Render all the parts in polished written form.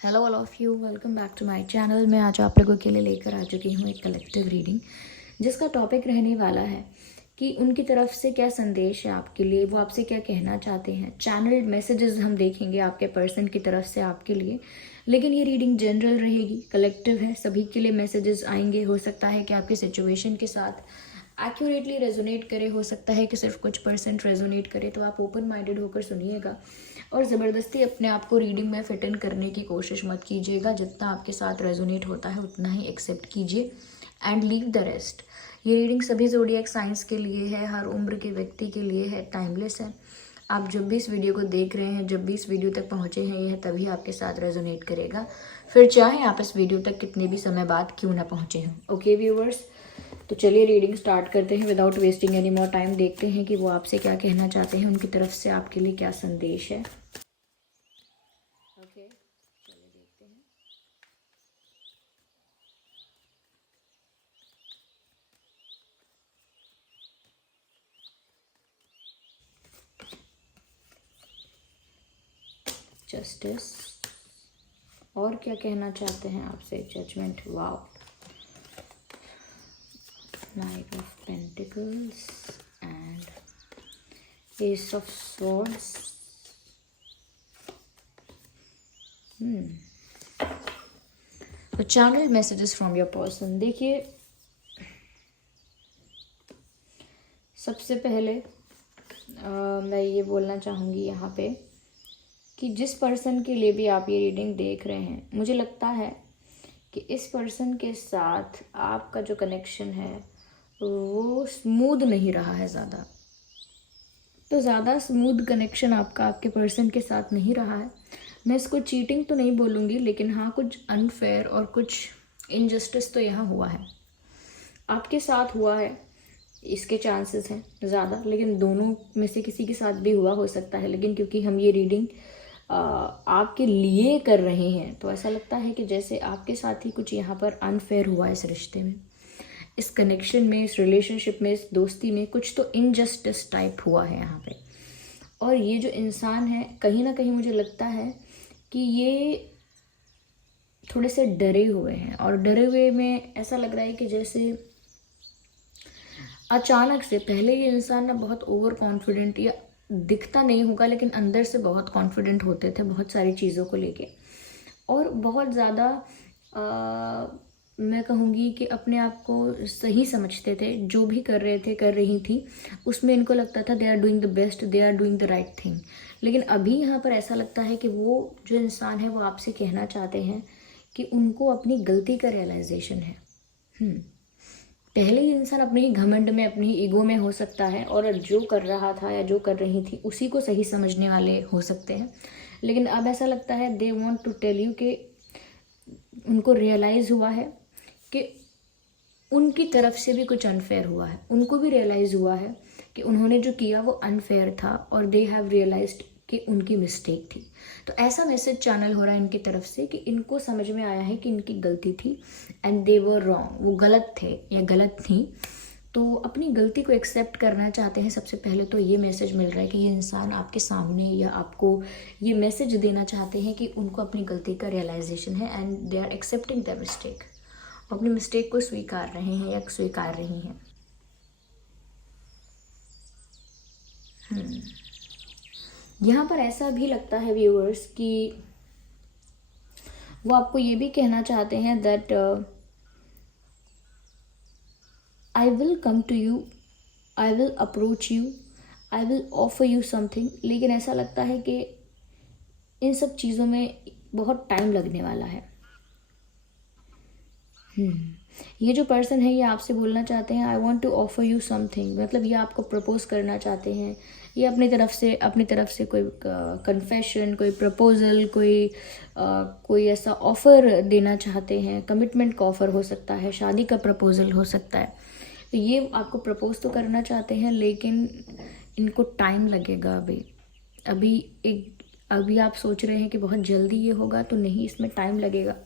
Hello all of you, welcome back to my channel. मैं आज आप लोगों के लिए लेकर आ चुकी हूँ एक कलेक्टिव रीडिंग, जिसका टॉपिक रहने वाला है कि उनकी तरफ से क्या संदेश है आपके लिए, वो आपसे क्या कहना चाहते हैं। चैनल मैसेजेस हम देखेंगे आपके पर्सन की तरफ से आपके लिए, लेकिन ये रीडिंग जनरल रहेगी, कलेक्टिव है, सभी के लिए मैसेजेस आएंगे। हो सकता है कि आपके सिचुएशन के साथ एक्यूरेटली रेजोनेट करे, हो सकता है कि सिर्फ कुछ % रेजोनेट करे, तो आप ओपन माइंडेड होकर सुनिएगा और ज़बरदस्ती अपने आप को रीडिंग में फिट इन करने की कोशिश मत कीजिएगा। जितना आपके साथ रेजोनेट होता है उतना ही एक्सेप्ट कीजिए एंड लीव द रेस्ट। ये रीडिंग सभी ज़ोडिएक साइंस के लिए है, हर उम्र के व्यक्ति के लिए है, टाइमलेस है। आप जब भी इस वीडियो को देख रहे हैं, जब भी इस वीडियो तक पहुँचे हैं, यह तभी आपके साथ रेजोनेट करेगा, फिर चाहे आप इस वीडियो तक कितने भी समय बाद क्यों ना पहुँचे हों। ओके व्यूवर्स, तो चलिए रीडिंग स्टार्ट करते हैं without wasting any more time. देखते हैं कि वो आपसे क्या कहना चाहते हैं, उनकी तरफ से आपके लिए क्या संदेश है। ओके, चलिए देखते हैं। जस्टिस, और क्या कहना चाहते हैं आपसे। Judgement, wow, knight of pentacles and ace of swords. तो channel messages from your person. देखिए, सबसे पहले मैं ये बोलना चाहूँगी यहाँ पे कि जिस पर्सन के लिए भी आप ये रीडिंग देख रहे हैं, मुझे लगता है कि इस पर्सन के साथ आपका जो कनेक्शन है वो स्मूथ नहीं रहा है ज़्यादा। तो ज़्यादा स्मूथ कनेक्शन आपका आपके पर्सन के साथ नहीं रहा है। मैं इसको चीटिंग तो नहीं बोलूँगी, लेकिन हाँ, कुछ अनफेयर और कुछ इनजस्टिस तो यहाँ हुआ है, आपके साथ हुआ है, इसके चांसेस हैं ज़्यादा, लेकिन दोनों में से किसी के साथ भी हुआ हो सकता है। लेकिन क्योंकि हम ये रीडिंग आपके लिए कर रहे हैं, तो ऐसा लगता है कि जैसे आपके साथ ही कुछ यहाँ पर अनफेयर हुआ है। इस रिश्ते में, इस कनेक्शन में, इस रिलेशनशिप में, इस दोस्ती में कुछ तो इनजस्टिस टाइप हुआ है यहाँ पे। और ये जो इंसान है, कहीं ना कहीं मुझे लगता है कि ये थोड़े से डरे हुए हैं, और डरे हुए में ऐसा लग रहा है कि जैसे अचानक से, पहले ये इंसान ना बहुत ओवर कॉन्फिडेंट, या दिखता नहीं होगा लेकिन अंदर से बहुत कॉन्फिडेंट होते थे बहुत सारी चीज़ों को लेके, और बहुत ज़्यादा मैं कहूँगी कि अपने आप को सही समझते थे। जो भी कर रहे थे, कर रही थी, उसमें इनको लगता था they are doing the best, they are doing the right thing. लेकिन अभी यहाँ पर ऐसा लगता है कि वो जो इंसान है वो आपसे कहना चाहते हैं कि उनको अपनी गलती का रियलाइजेशन है। पहले ये इंसान अपने ही घमंड में, अपनी ही ईगो में हो सकता है, और जो कर रहा था या जो कर रही थी उसी को सही समझने वाले हो सकते हैं। लेकिन अब ऐसा लगता है they want to tell you कि उनको रियलाइज़ हुआ है कि उनकी तरफ से भी कुछ अनफेयर हुआ है। उनको भी रियलाइज़ हुआ है कि उन्होंने जो किया वो अनफेयर था, और दे हैव रियलाइज्ड कि उनकी मिस्टेक थी। तो ऐसा मैसेज चैनल हो रहा है इनकी तरफ से कि इनको समझ में आया है कि इनकी गलती थी एंड दे वर रॉन्ग, वो गलत थे या गलत थी। तो अपनी गलती को एक्सेप्ट करना चाहते हैं। सबसे पहले तो ये मैसेज मिल रहा है कि ये इंसान आपके सामने, या आपको ये मैसेज देना चाहते हैं कि उनको अपनी गलती का रियलाइजेशन है and they are accepting the mistake. अपनी मिस्टेक को स्वीकार रहे हैं या स्वीकार रही हैं। यहाँ पर ऐसा भी लगता है व्यूअर्स कि वो आपको ये भी कहना चाहते हैं that I will come to you, I will approach you, I will offer you something. लेकिन ऐसा लगता है कि इन सब चीज़ों में बहुत टाइम लगने वाला है। ये जो पर्सन है ये आपसे बोलना चाहते हैं I want to offer you something, मतलब ये आपको प्रपोज करना चाहते हैं। ये अपनी तरफ से कोई कन्फेशन, कोई प्रपोजल, कोई ऐसा ऑफ़र देना चाहते हैं। कमिटमेंट का ऑफ़र हो सकता है, शादी का प्रपोजल हो सकता है। तो ये आपको प्रपोज तो करना चाहते हैं, लेकिन इनको टाइम लगेगा। अभी आप सोच रहे हैं कि बहुत जल्दी ये होगा, तो नहीं, इसमें टाइम लगेगा।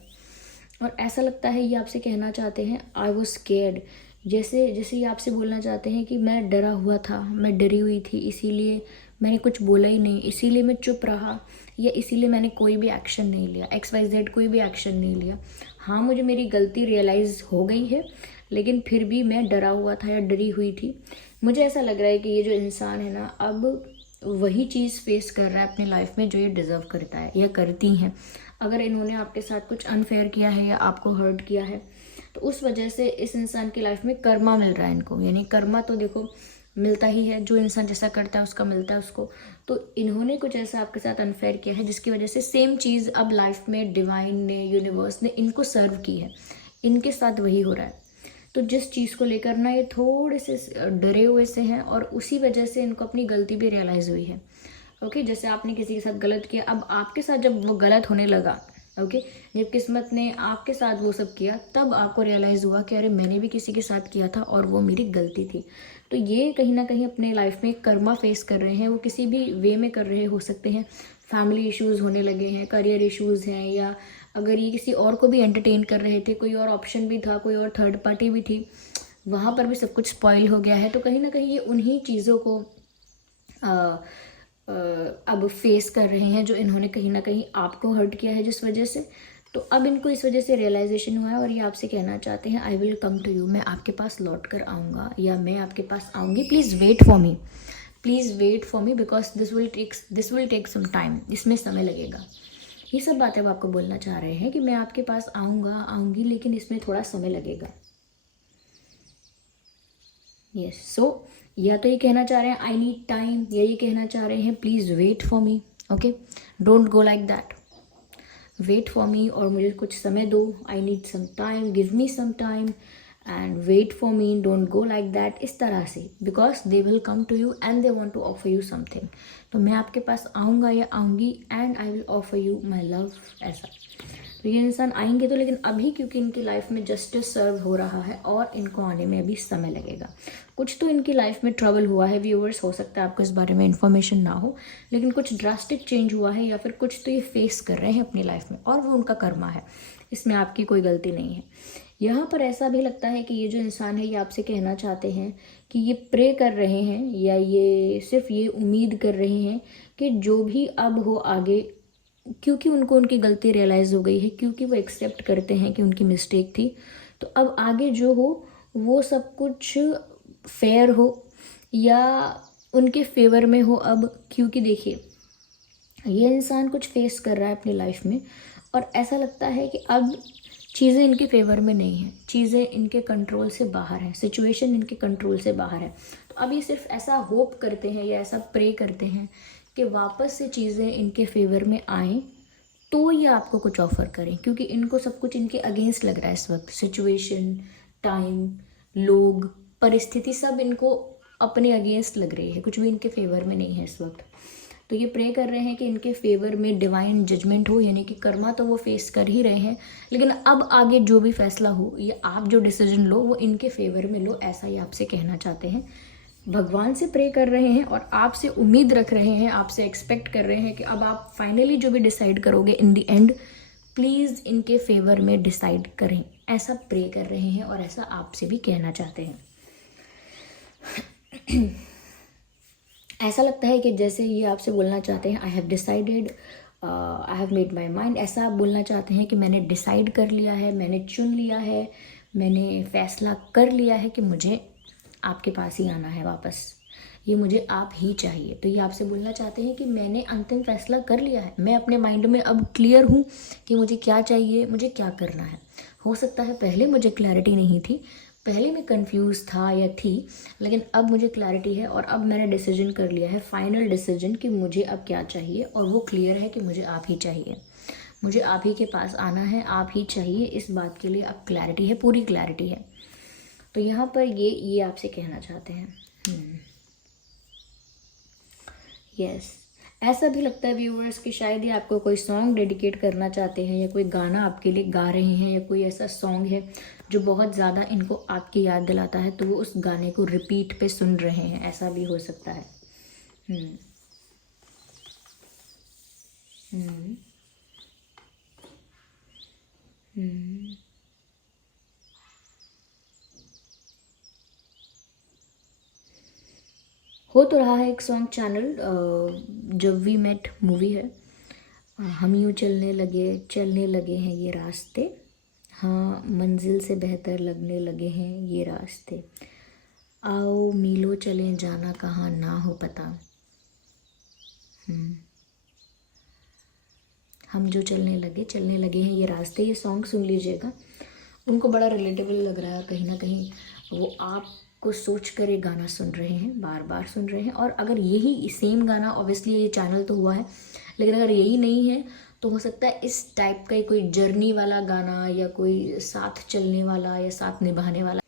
और ऐसा लगता है ये आपसे कहना चाहते हैं आई वॉज स्केर्ड, जैसे ये आपसे बोलना चाहते हैं कि मैं डरा हुआ था, मैं डरी हुई थी, इसीलिए मैंने कुछ बोला ही नहीं, इसीलिए मैं चुप रहा, या इसीलिए मैंने कोई भी एक्शन नहीं लिया, XYZ कोई भी एक्शन नहीं लिया। हाँ, मुझे मेरी गलती रियलाइज़ हो गई है, लेकिन फिर भी मैं डरा हुआ था या डरी हुई थी। मुझे ऐसा लग रहा है कि ये जो इंसान है ना, अब वही चीज़ फेस कर रहा है अपनी लाइफ में जो ये डिज़र्व करता है या करती हैं। अगर इन्होंने आपके साथ कुछ अनफेयर किया है या आपको हर्ट किया है, तो उस वजह से इस इंसान की लाइफ में कर्मा मिल रहा है इनको। यानी कर्मा तो देखो मिलता ही है, जो इंसान जैसा करता है उसका मिलता है उसको। तो इन्होंने कुछ ऐसा आपके साथ अनफेयर किया है जिसकी वजह से सेम चीज़ अब लाइफ में डिवाइन ने, यूनिवर्स ने इनको सर्व की है। इनके साथ वही हो रहा है। तो जिस चीज़ को लेकर ना ये थोड़े से डरे हुए से हैं, और उसी वजह से इनको अपनी गलती भी रियलाइज़ हुई है। ओके, जैसे आपने किसी के साथ गलत किया, अब आपके साथ जब वो गलत होने लगा, ओके, जब किस्मत ने आपके साथ वो सब किया, तब आपको रियलाइज़ हुआ कि अरे मैंने भी किसी के साथ किया था और वो मेरी गलती थी। तो ये कहीं ना कहीं अपने लाइफ में कर्मा फेस कर रहे हैं, वो किसी भी वे में कर रहे हो सकते हैं। फैमिली इश्यूज़ होने लगे हैं, करियर इश्यूज़ हैं, या अगर ये किसी और को भी एंटरटेन कर रहे थे, कोई और ऑप्शन भी था, कोई और थर्ड पार्टी भी थी, वहाँ पर भी सब कुछ स्पॉइल हो गया है। तो कहीं ना कहीं ये उन्हीं चीज़ों को अब फेस कर रहे हैं जो इन्होंने कहीं ना कहीं आपको हर्ट किया है जिस वजह से। तो अब इनको इस वजह से रियलाइजेशन हुआ है और ये आपसे कहना चाहते हैं, I will come to you, मैं आपके पास लौट कर आऊँगा या मैं आपके पास आऊँगी, please wait for me, please wait for me, because this will take some time, इसमें समय लगेगा। ये सब बातें वो आपको बोलना चाह रहे हैं कि मैं आपके पास आऊँगा, आऊँगी, लेकिन इसमें थोड़ा समय लगेगा। यस, सो या तो ये कहना चाह रहे हैं आई नीड टाइम, या ये कहना चाह रहे हैं please wait for me. Okay, don't go like that, wait for me, और मुझे कुछ समय दो, I need some time, give me some time and wait for me, don't go like that, इस तरह से, because they will come to you and they want to offer you something. तो मैं आपके पास आऊँगा या आऊँगी and I will offer you my love, ऐसा। तो ये इंसान आएंगे तो, लेकिन अभी क्योंकि इनकी लाइफ में जस्टिस सर्व हो रहा है और इनको आने में अभी समय लगेगा। कुछ तो इनकी लाइफ में ट्रबल हुआ है व्यूअर्स, हो सकता है आपको इस बारे में इन्फॉर्मेशन ना हो, लेकिन कुछ ड्रास्टिक चेंज हुआ है या फिर कुछ तो ये फेस कर रहे हैं अपनी लाइफ में, और वो उनका कर्मा है, इसमें आपकी कोई गलती नहीं है। यहाँ पर ऐसा भी लगता है कि ये जो इंसान है ये आपसे कहना चाहते हैं कि ये प्रे कर रहे हैं, या ये सिर्फ ये उम्मीद कर रहे हैं कि जो भी अब हो आगे, क्योंकि उनको उनकी गलती रियलाइज़ हो गई है, क्योंकि वो एक्सेप्ट करते हैं कि उनकी मिस्टेक थी, तो अब आगे जो हो वो सब कुछ फेयर हो या उनके फेवर में हो अब। क्योंकि देखिए, ये इंसान कुछ फेस कर रहा है अपनी लाइफ में, और ऐसा लगता है कि अब चीज़ें इनके फेवर में नहीं हैं, चीज़ें इनके कंट्रोल से बाहर हैं, सिचुएशन इनके कंट्रोल से बाहर है। तो अब ये सिर्फ ऐसा होप करते हैं या ऐसा प्रे करते हैं कि वापस से चीज़ें इनके फेवर में आएँ, तो ये आपको कुछ ऑफ़र करें, क्योंकि इनको सब कुछ इनके अगेंस्ट लग रहा है इस वक्त। सिचुएशन, टाइम, लोग, परिस्थिति सब इनको अपने अगेंस्ट लग रही है, कुछ भी इनके फेवर में नहीं है इस वक्त। तो ये प्रे कर रहे हैं कि इनके फेवर में डिवाइन जजमेंट हो, यानी कि कर्मा तो वो फेस कर ही रहे हैं, लेकिन अब आगे जो भी फैसला हो या आप जो डिसीजन लो वो इनके फेवर में लो, ऐसा ही आपसे कहना चाहते हैं। भगवान से प्रे कर रहे हैं और आपसे उम्मीद रख रहे हैं, आपसे एक्सपेक्ट कर रहे हैं कि अब आप फाइनली जो भी डिसाइड करोगे इन द एंड, प्लीज़ इनके फेवर में डिसाइड करें, ऐसा प्रे कर रहे हैं और ऐसा आपसे भी कहना चाहते हैं। ऐसा लगता है कि जैसे ये आपसे बोलना चाहते हैं I have decided, I have made my mind, ऐसा आप बोलना चाहते हैं कि मैंने डिसाइड कर लिया है, मैंने चुन लिया है, मैंने फैसला कर लिया है कि मुझे आपके पास ही आना है वापस, ये मुझे आप ही चाहिए। तो ये आपसे बोलना चाहते हैं कि मैंने अंतिम फैसला कर लिया है, मैं अपने माइंड में अब क्लियर हूँ कि मुझे क्या चाहिए, मुझे क्या करना है। हो सकता है पहले मुझे क्लैरिटी नहीं थी, पहले मैं कंफ्यूज था या थी, लेकिन अब मुझे क्लैरिटी है और अब मैंने डिसीजन कर लिया है, फाइनल डिसीजन, कि मुझे अब क्या चाहिए, और वो क्लियर है कि मुझे आप ही चाहिए, मुझे आप ही के पास आना है, आप ही चाहिए। इस बात के लिए अब क्लैरिटी है, पूरी क्लैरिटी है। तो यहाँ पर ये आपसे कहना चाहते हैं। यस, ऐसा भी लगता है व्यूअर्स कि शायद ये आपको कोई सॉन्ग डेडिकेट करना चाहते हैं, या कोई गाना आपके लिए गा रहे हैं, या कोई ऐसा सॉन्ग है जो बहुत ज़्यादा इनको आपकी याद दिलाता है, तो वो उस गाने को रिपीट पे सुन रहे हैं, ऐसा भी हो सकता है। हम्म हम्म हम्म हो तो रहा है एक सॉन्ग चैनल, जब वी मेट मूवी है, हम यूँ चलने लगे हैं ये रास्ते, हाँ मंजिल से बेहतर लगने लगे हैं ये रास्ते, आओ मीलों चलें जाना कहाँ ना हो पता। हम जो चलने लगे हैं ये रास्ते, ये सॉन्ग सुन लीजिएगा, उनको बड़ा रिलेटेबल लग रहा है। कहीं ना कहीं वो आपको सोच कर ये गाना सुन रहे हैं, बार बार सुन रहे हैं। और अगर यही सेम गाना, ऑब्वियसली ये चैनल तो हुआ है, लेकिन अगर यही नहीं है तो हो सकता है इस टाइप का ही कोई जर्नी वाला गाना या कोई साथ चलने वाला या साथ निभाने वाला,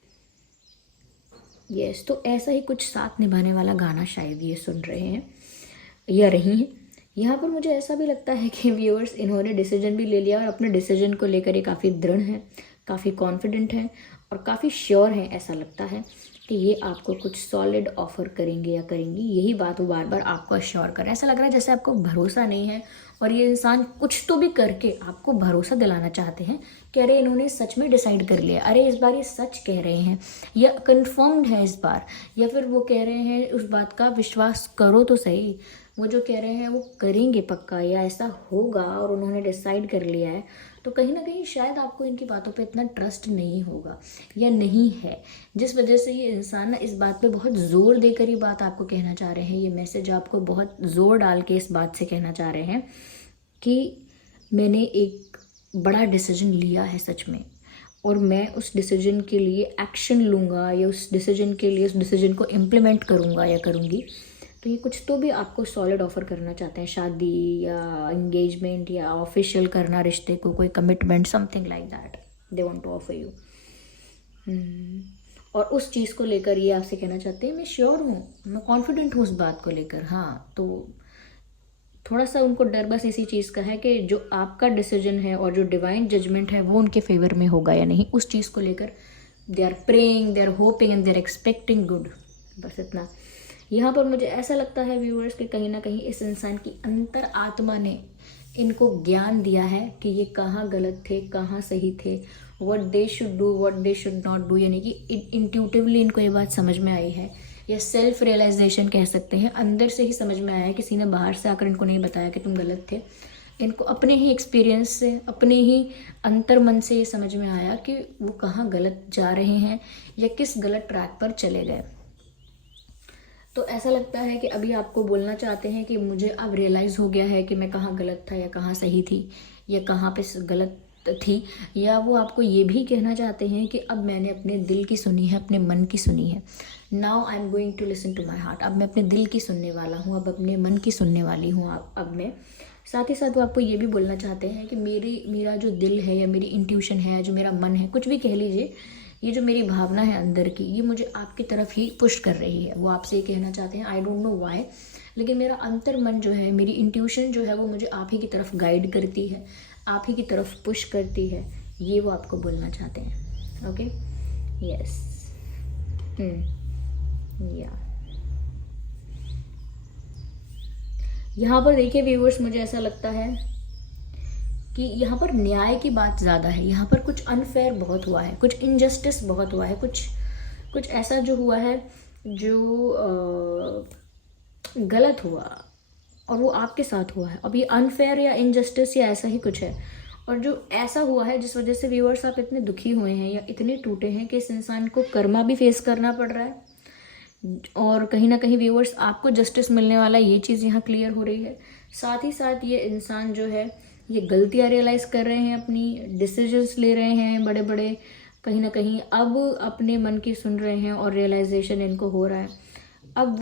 यस, तो ऐसा ही कुछ साथ निभाने वाला गाना शायद ये सुन रहे हैं या रही हैं। यहाँ पर मुझे ऐसा भी लगता है कि व्यूअर्स इन्होंने डिसीजन भी ले लिया और अपने डिसीजन को लेकर ये काफ़ी दृढ़ हैं, काफ़ी कॉन्फिडेंट हैं और काफ़ी श्योर हैं। ऐसा लगता है कि ये आपको कुछ सॉलिड ऑफर करेंगे या करेंगी, यही बात वो बार बार आपको अश्योर कर रहे हैं। ऐसा लग रहा है जैसे आपको भरोसा नहीं है और ये इंसान कुछ तो भी करके आपको भरोसा दिलाना चाहते हैं कि अरे इन्होंने सच में डिसाइड कर लिया, अरे इस बार ये सच कह रहे हैं या कन्फर्म्ड है इस बार, या फिर वो कह रहे हैं उस बात का विश्वास करो तो सही, वो जो कह रहे हैं वो करेंगे पक्का या ऐसा होगा और उन्होंने डिसाइड कर लिया है। तो कहीं ना कहीं शायद आपको इनकी बातों पे इतना ट्रस्ट नहीं होगा या नहीं है, जिस वजह से ये इंसान ना इस बात पे बहुत ज़ोर देकर ये बात आपको कहना चाह रहे हैं, ये मैसेज आपको बहुत ज़ोर डाल के इस बात से कहना चाह रहे हैं कि मैंने एक बड़ा डिसीजन लिया है सच में, और मैं उस डिसीजन के लिए एक्शन लूँगा या उस डिसीजन के लिए उस डिसीजन को इम्प्लीमेंट करूँगा या करूँगी। तो ये कुछ तो भी आपको सॉलिड ऑफर करना चाहते हैं, शादी या एंगेजमेंट या ऑफिशियल करना रिश्ते को, कोई commitment, something like that they want to offer you. और उस चीज़ को लेकर ये आपसे कहना चाहते हैं मैं श्योर हूँ, मैं कॉन्फिडेंट हूँ उस बात को लेकर। हाँ, तो थोड़ा सा उनको डर बस इसी चीज़ का है कि जो आपका डिसीजन है और जो डिवाइन जजमेंट है वो उनके फेवर में होगा या नहीं, उस चीज़ को लेकर they are praying, they are hoping and they are expecting good. बस इतना। यहाँ पर मुझे ऐसा लगता है व्यूअर्स कि कहीं ना कहीं इस इंसान की अंतर आत्मा ने इनको ज्ञान दिया है कि ये कहाँ गलत थे, कहाँ सही थे, what they should do, what they should not do, यानी कि इंट्यूटिवली इनको ये बात समझ में आई है, या सेल्फ रियलाइजेशन कह सकते हैं, अंदर से ही समझ में आया है, किसी ने बाहर से आकर इनको नहीं बताया कि तुम गलत थे। इनको अपने ही एक्सपीरियंस से, अपने ही अंतर मन से ये समझ में आया कि वो कहाँ गलत जा रहे हैं या किस गलत ट्रैक पर चले गए। तो ऐसा लगता है कि अभी आपको बोलना चाहते हैं कि मुझे अब रियलाइज़ हो गया है कि मैं कहाँ गलत था या कहाँ सही थी या कहाँ पे गलत थी, या वो आपको ये भी कहना चाहते हैं कि अब मैंने अपने दिल की सुनी है, अपने मन की सुनी है। Now I am going to listen to my heart. अब मैं अपने दिल की सुनने वाला हूँ, अब अपने मन की सुनने वाली हूँ। अब मैं साथ ही साथ वो आपको ये भी बोलना चाहते हैं कि मेरा जो दिल है या मेरी इंट्यूशन है, जो मेरा मन है, कुछ भी कह लीजिए, ये जो मेरी भावना है अंदर की, ये मुझे आपकी तरफ ही पुश कर रही है। वो आपसे ये कहना चाहते हैं आई डोंट नो व्हाई, लेकिन मेरा अंतर मन जो है, मेरी इंट्यूशन जो है, वो मुझे आप ही की तरफ गाइड करती है, आप ही की तरफ पुश करती है। ये वो आपको बोलना चाहते हैं। ओके, यस, या यहाँ पर देखिए व्यूअर्स, मुझे ऐसा लगता है कि यहाँ पर न्याय की बात ज़्यादा है। यहाँ पर कुछ अनफेयर बहुत हुआ है, कुछ इनजस्टिस बहुत हुआ है, कुछ ऐसा जो हुआ है जो गलत हुआ और वो आपके साथ हुआ है। अब ये अनफेयर या इनजस्टिस या ऐसा ही कुछ है, और जो ऐसा हुआ है जिस वजह से व्यूअर्स आप इतने दुखी हुए हैं या इतने टूटे हैं कि इस इंसान को कर्मा भी फेस करना पड़ रहा है, और कहीं ना कहीं व्यूअर्स आपको जस्टिस मिलने वाला, ये चीज़ यहाँ क्लियर हो रही है। साथ ही साथ ये इंसान जो है ये गलतियाँ रियलाइज़ कर रहे हैं, अपनी डिसीजंस ले रहे हैं बड़े बड़े, कहीं ना कहीं अब अपने मन की सुन रहे हैं और रियलाइजेशन इनको हो रहा है। अब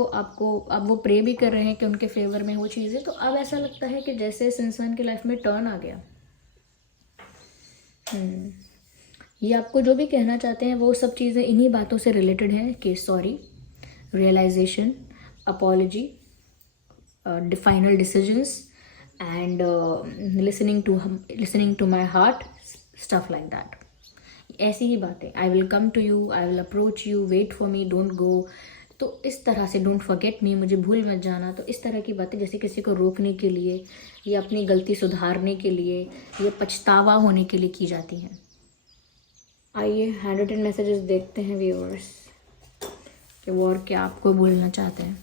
वो प्रे भी कर रहे हैं कि उनके फेवर में वो चीज़ें। तो अब ऐसा लगता है कि जैसे इस इंसान की लाइफ में टर्न आ गया। ये आपको जो भी कहना चाहते हैं वो सब चीज़ें इन्हीं बातों से रिलेटेड हैं कि sorry, realization, apology, final decisions, and listening to my heart, stuff like that. ऐसी ही बातें, I will come to you, I will approach you, wait for me, don't go। तो इस तरह से don't forget me, मुझे भूल मत जाना। तो इस तरह की बातें जैसे किसी को रोकने के लिए या अपनी गलती सुधारने के लिए या पछतावा होने के लिए की जाती हैं। आइए हैंड रिटन मैसेजेस देखते हैं व्यूअर्स कि वो और क्या आपको बोलना चाहते हैं।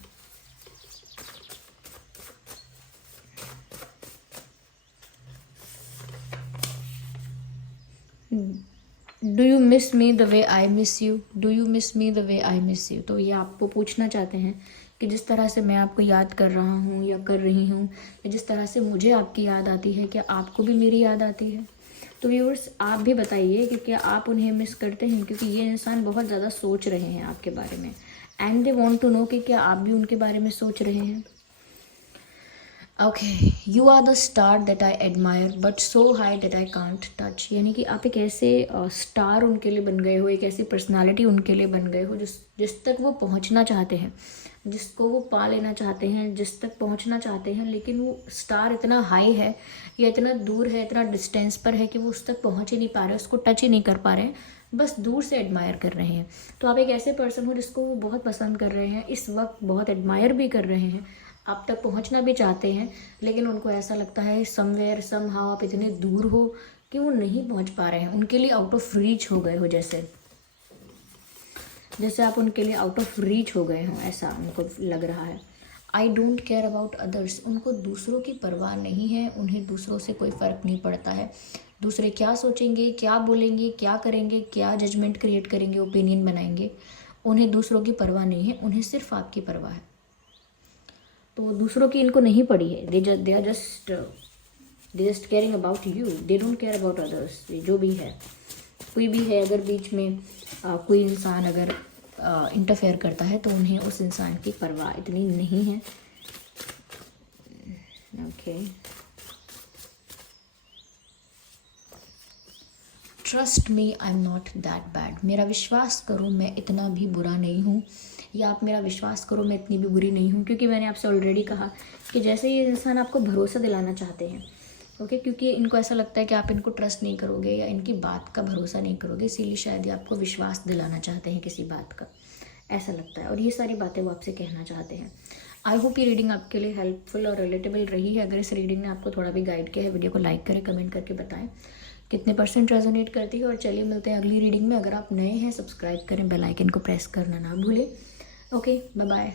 Do you miss me the way I miss you, do you miss me the way I miss you. तो ये आपको पूछना चाहते हैं कि जिस तरह से मैं आपको याद कर रहा हूँ या कर रही हूँ, या जिस तरह से मुझे आपकी याद आती है, क्या आपको भी मेरी याद आती है। तो व्यूअर्स आप भी बताइए कि क्या आप उन्हें मिस करते हैं, क्योंकि ये इंसान बहुत ज़्यादा सोच रहे हैं आपके बारे में, and they want to know कि क्या आप भी उनके बारे में सोच रहे हैं। Okay, you are the star that I admire but so high that I can't touch. यानी कि आप एक ऐसे स्टार उनके लिए बन गए हो, एक ऐसी पर्सनालिटी उनके लिए बन गए हो जिस तक वो पहुंचना चाहते हैं, जिसको वो पा लेना चाहते हैं, जिस तक पहुंचना चाहते हैं, लेकिन वो स्टार इतना हाई है या इतना दूर है, इतना डिस्टेंस पर है कि वो उस तक पहुंच ही नहीं पा रहे, उसको टच ही नहीं कर पा रहे हैं, बस दूर से एडमायर कर रहे हैं। तो आप एक ऐसे पर्सन हो जिसको वो बहुत पसंद कर रहे हैं, इस वक्त बहुत एडमायर भी कर रहे हैं, आप तक पहुंचना भी चाहते हैं, लेकिन उनको ऐसा लगता है समवेयर समहाउ आप इतने दूर हो कि वो नहीं पहुंच पा रहे हैं, उनके लिए आउट ऑफ रीच हो गए हो, जैसे आप उनके लिए आउट ऑफ रीच हो गए हो, ऐसा उनको लग रहा है। I don't care about others, उनको दूसरों की परवाह नहीं है, उन्हें दूसरों से कोई फ़र्क नहीं पड़ता है, दूसरे क्या सोचेंगे, क्या बोलेंगे, क्या करेंगे, क्या जजमेंट क्रिएट करेंगे, ओपिनियन बनाएंगे, उन्हें दूसरों की परवाह नहीं है, उन्हें सिर्फ आपकी परवाह है। तो दूसरों की इनको नहीं पड़ी है, they are just caring about you, they don't care about others. जो भी है, कोई भी है, अगर बीच में कोई इंसान अगर इंटरफेयर करता है तो उन्हें उस इंसान की परवाह इतनी नहीं है। Okay, trust me I am not that bad, मेरा विश्वास करो मैं इतना भी बुरा नहीं हूँ, या आप मेरा विश्वास करो मैं इतनी भी बुरी नहीं हूँ। क्योंकि मैंने आपसे ऑलरेडी कहा कि जैसे ये इंसान आपको भरोसा दिलाना चाहते हैं, ओके, क्योंकि इनको ऐसा लगता है कि आप इनको ट्रस्ट नहीं करोगे या इनकी बात का भरोसा नहीं करोगे, इसीलिए शायद ये आपको विश्वास दिलाना चाहते हैं किसी बात का, ऐसा लगता है, और ये सारी बातें वो आपसे कहना चाहते हैं। आई होप ये रीडिंग आपके लिए हेल्पफुल और रिलेटेबल रही है। अगर इस रीडिंग ने आपको थोड़ा भी गाइड किया है, वीडियो को लाइक करें, कमेंट करके बताएं कितने % रेजोनेट करती है। और चलिए मिलते हैं अगली रीडिंग में। अगर आप नए हैं सब्सक्राइब करें, बेल आइकन को प्रेस करना ना भूलें। Okay, bye bye.